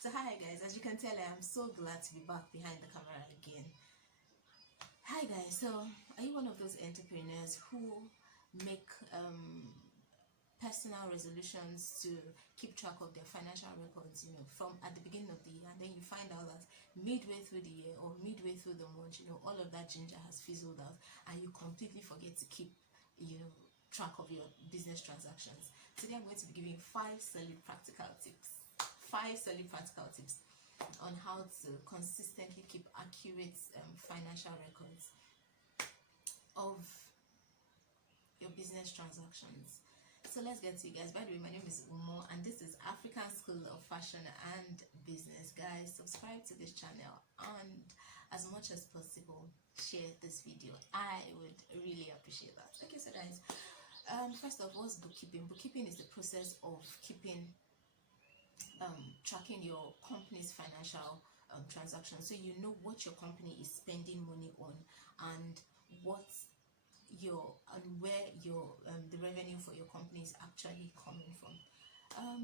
So hi guys, as you can tell, I am so glad to be back behind the camera again. Hi guys, so are you one of those entrepreneurs who make personal resolutions to keep track of their financial records, from at the beginning of the year, and then you find out that midway through the year or midway through the month, all of that ginger has fizzled out and you completely forget to keep, track of your business transactions? Today I'm going to be giving 5 solid practical tips on how to consistently keep accurate financial records of your business transactions. So let's get to it, guys. By the way, my name is Umo and this is African School of Fashion and Business. Guys, subscribe to this channel and as much as possible share this video. I would really appreciate that. Okay, so guys, first of all, what's bookkeeping? Bookkeeping is the process of tracking your company's financial transactions, so you know what your company is spending money on and where the revenue for your company is actually coming from.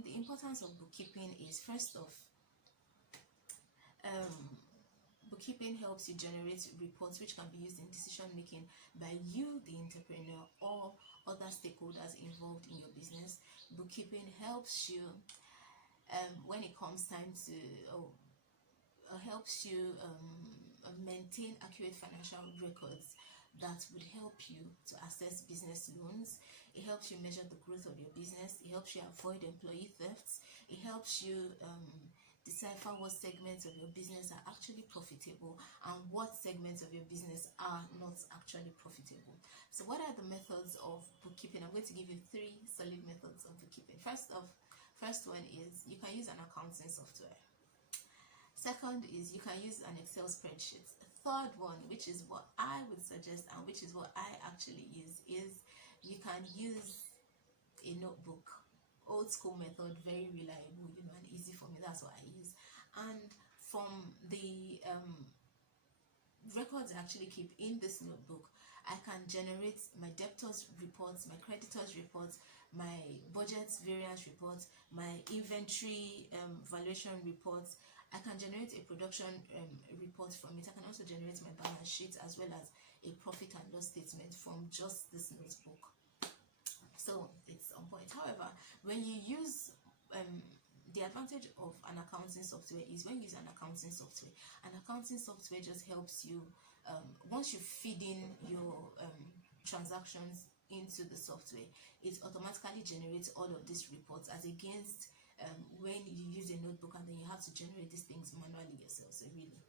The importance of bookkeeping is, first off, bookkeeping helps you generate reports which can be used in decision making by you, the entrepreneur, or other stakeholders involved in your business. Bookkeeping helps you when it comes time to maintain accurate financial records that would help you to access business loans. It helps you measure the growth of your business. It helps you avoid employee thefts. It helps you decipher what segments of your business are actually profitable and what segments of your business are not actually profitable. So what are the methods of bookkeeping? I'm going to give you 3 solid methods of bookkeeping. First one is you can use an accounting software. Second is you can use an Excel spreadsheet. Third one, which is what I would suggest and which is what I actually use, is you can use a notebook. Old school method, very reliable, and easy for me. That's what I use. And from the records I actually keep in this notebook, I can generate my debtors reports, my creditors reports, my budget variance reports, my inventory valuation reports. I can generate a production report from it. I can also generate my balance sheet as well as a profit and loss statement from just this notebook. So it's on point. However, when you use the advantage of an accounting software is when you use an accounting software just helps you, once you feed in your transactions into the software, it automatically generates all of these reports, as against when you use a notebook and then you have to generate these things manually yourself. So really,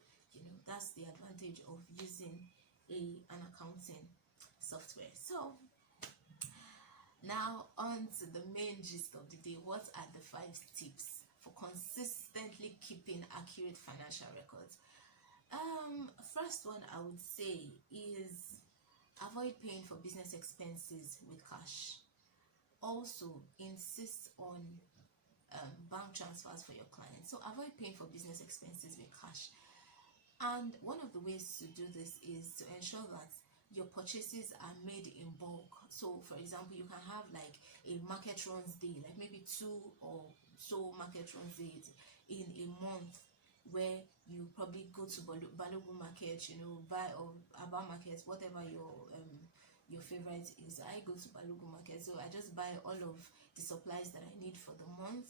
that's the advantage of using an accounting software. So now on to the main gist of the day. What are the 5 tips for consistently keeping accurate financial records? First one I would say is avoid paying for business expenses with cash. Also insist on bank transfers for your clients. So avoid paying for business expenses with cash. And one of the ways to do this is to ensure that your purchases are made in bulk. So for example, you can have like a market runs day, like maybe 2 or so market runs days in a month, where you probably go to Balogun market, buy, or Aba market, whatever your favorite is. I go to Balogun market, so I just buy all of the supplies that I need for the month.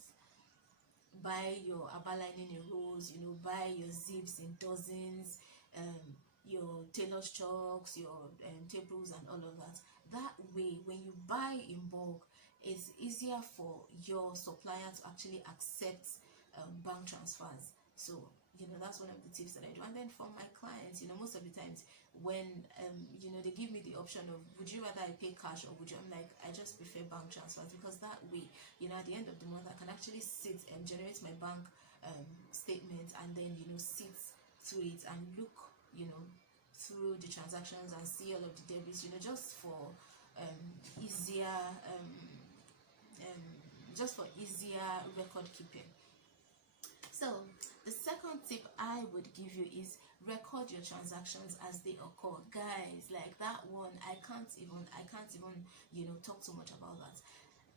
Buy your Aba lining in rolls, buy your zips in dozens, your tailor's chalks, your tables and all of that. That way, when you buy in bulk, it's easier for your supplier to actually accept bank transfers. So that's one of the tips that I do. And then for my clients, most of the times when they give me the option of, would you rather I pay cash or would you, I'm like, I just prefer bank transfers, because that way, at the end of the month, I can actually sit and generate my bank statement and then sit through it and look through the transactions and see all of the debits, just for easier record keeping. So the second tip I would give you is record your transactions as they occur. Guys, like that one, I can't even talk too much about that.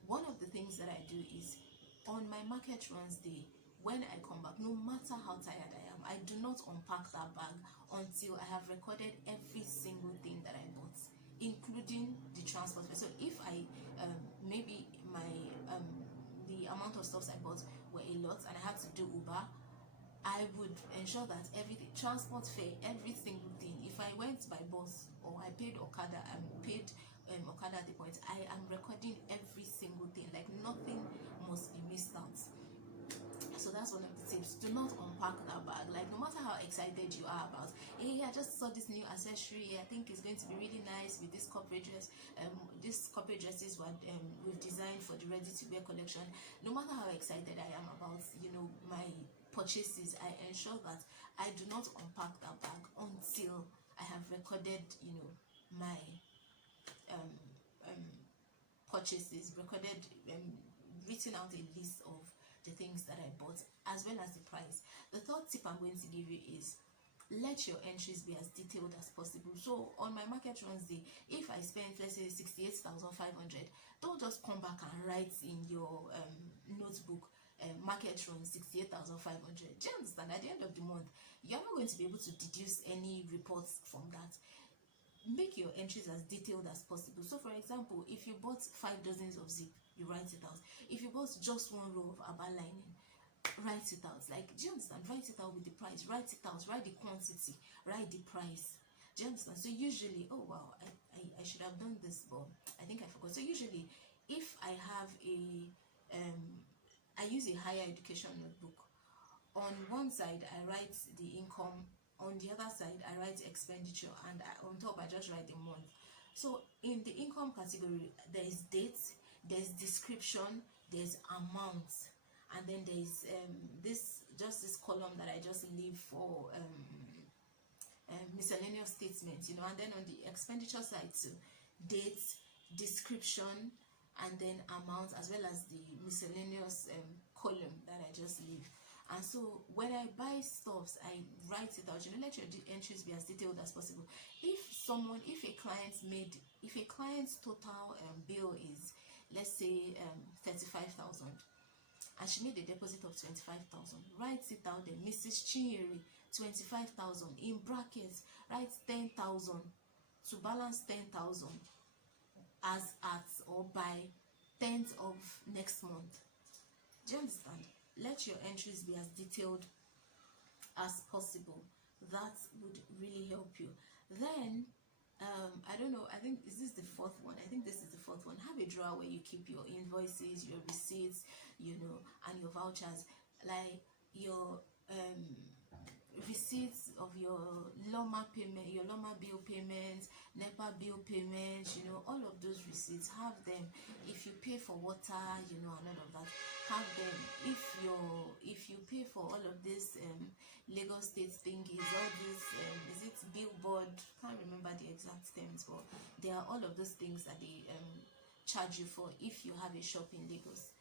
One of the things that I do is, on my market runs day, when I come back, no matter how tired I am, I do not unpack that bag until I have recorded every single thing that I bought, including the transport. So if I maybe my the amount of stuff I bought were a lot and I had to do Uber, I would ensure that everything, transport fare, every single thing. If I went by bus or I paid Okada and paid Okada at the point, I am recording every single thing. Like nothing must be missed out. So that's one of the tips. Do not unpack that bag. Like no matter how excited you are about, hey, I just saw this new accessory, I think it's going to be really nice with this corporate dress. This corporate dresses were we've designed for the ready to wear collection. No matter how excited I am about, you know, my purchases, I ensure that I do not unpack that bag until I have recorded, you know, my purchases, recorded, written out a list of the things that I bought as well as the price. The third tip I'm going to give you is let your entries be as detailed as possible. So on my market runs day, if I spend, let's say, 68,500, don't just come back and write in your notebook market run 68,500. Do you understand? At the end of the month, you're not going to be able to deduce any reports from that. Make your entries as detailed as possible. So for example, if you bought 5 dozens of zip, you write it out. If you bought just 1 row of aba lining, write it out. Like, do you understand? Write it out with the price, write it out, write the quantity, write the price. Do you understand? So usually, oh wow, I should have done this, but I think I forgot. So usually, if I have a I use a higher education notebook. On one side I write the income, on the other side I write expenditure, and on top I just write the month. So in the income category, there is date, there's description, there's amount, and then there's this column that I just leave for miscellaneous statements, you know. And then on the expenditure side too, date, description, and then amount, as well as the miscellaneous column that I just leave. And so when I buy stuffs, I write it out. You know, let your entries be as detailed as possible. If a client's total bill is, let's say, 35,000, and she made a deposit of 25,000, write it out there. Mrs. Chinyere, 25,000, in brackets, write 10,000 to balance 10,000 as at or by 10th of next month. Do you understand? Let your entries be as detailed as possible. That would really help you. Then I don't know, I think, is this the fourth one? I think this is the fourth one. Have a drawer where you keep your invoices, your receipts, you know, and your vouchers, like your receipts of your Loma payment, your Loma bill payments, NEPA bill payments, you know, all of those receipts. Have them. If you pay for water, you know, and all of that, have them. If you pay for all of this Lagos State thingies, all this is it billboard, can't remember the exact terms, but there are all of those things that they charge you for if you have a shop in Lagos.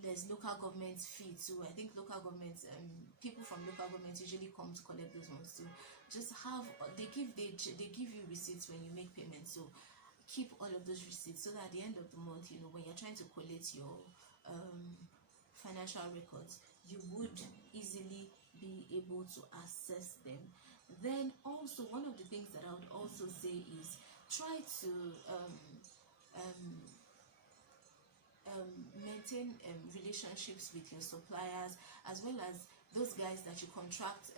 There's local government fee too. I think local government people from local government usually come to collect those ones too. Just have, they give you receipts when you make payments, so keep all of those receipts so that at the end of the month, you know, when you're trying to collect your financial records, you would easily be able to access them. Then also, one of the things that I would also say is try to maintain relationships with your suppliers, as well as those guys that you contract,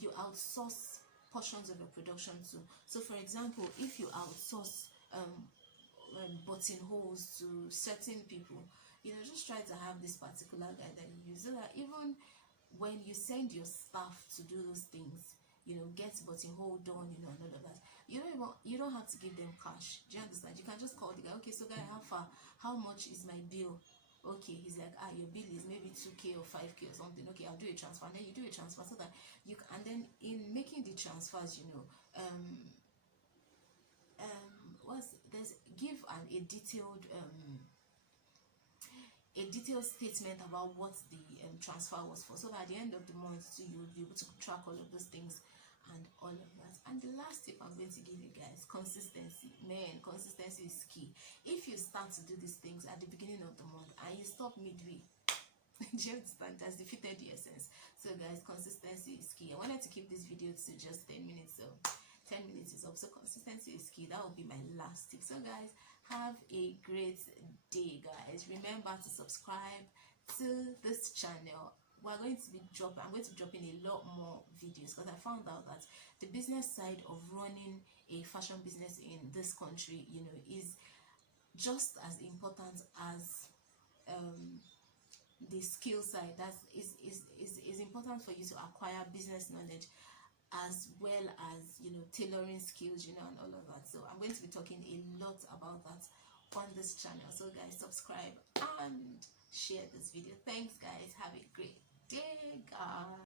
you outsource portions of your production to. So for example, if you outsource buttonholes to certain people, you know, just try to have this particular guy that you use, so that even when you send your staff to do those things, you know, get buttonhole done, you know, and all of that, you don't have to give them cash. Do you understand? You can just call the guy. Okay, so guy, how much is my bill? Okay, he's like, your bill is maybe 2K or 5K or something. Okay, I'll do a transfer. And then you do a transfer so that you can, and then in making the transfers, you know, give a detailed statement about what the transfer was for, so that at the end of the month too, you'll be able to track all of those things and all of that. And the last tip I'm going to give you guys, consistency. Man, consistency is key. If you start to do these things at the beginning of the month and you stop midway, Do you understand? That's defeated the essence. So guys, consistency is key. I wanted to keep this video to just 10 minutes, so 10 minutes is up. So consistency is key. That will be my last tip. So guys, have a great day, guys. Remember to subscribe to this channel. I'm going to be dropping a lot more videos, because I found out that the business side of running a fashion business in this country, you know, is just as important as the skill side. That is important for you to acquire business knowledge, as well as, you know, tailoring skills, you know, and all of that. So I'm going to be talking a lot about that on this channel. So guys, subscribe and share this video. Thanks guys, have a great day, guys.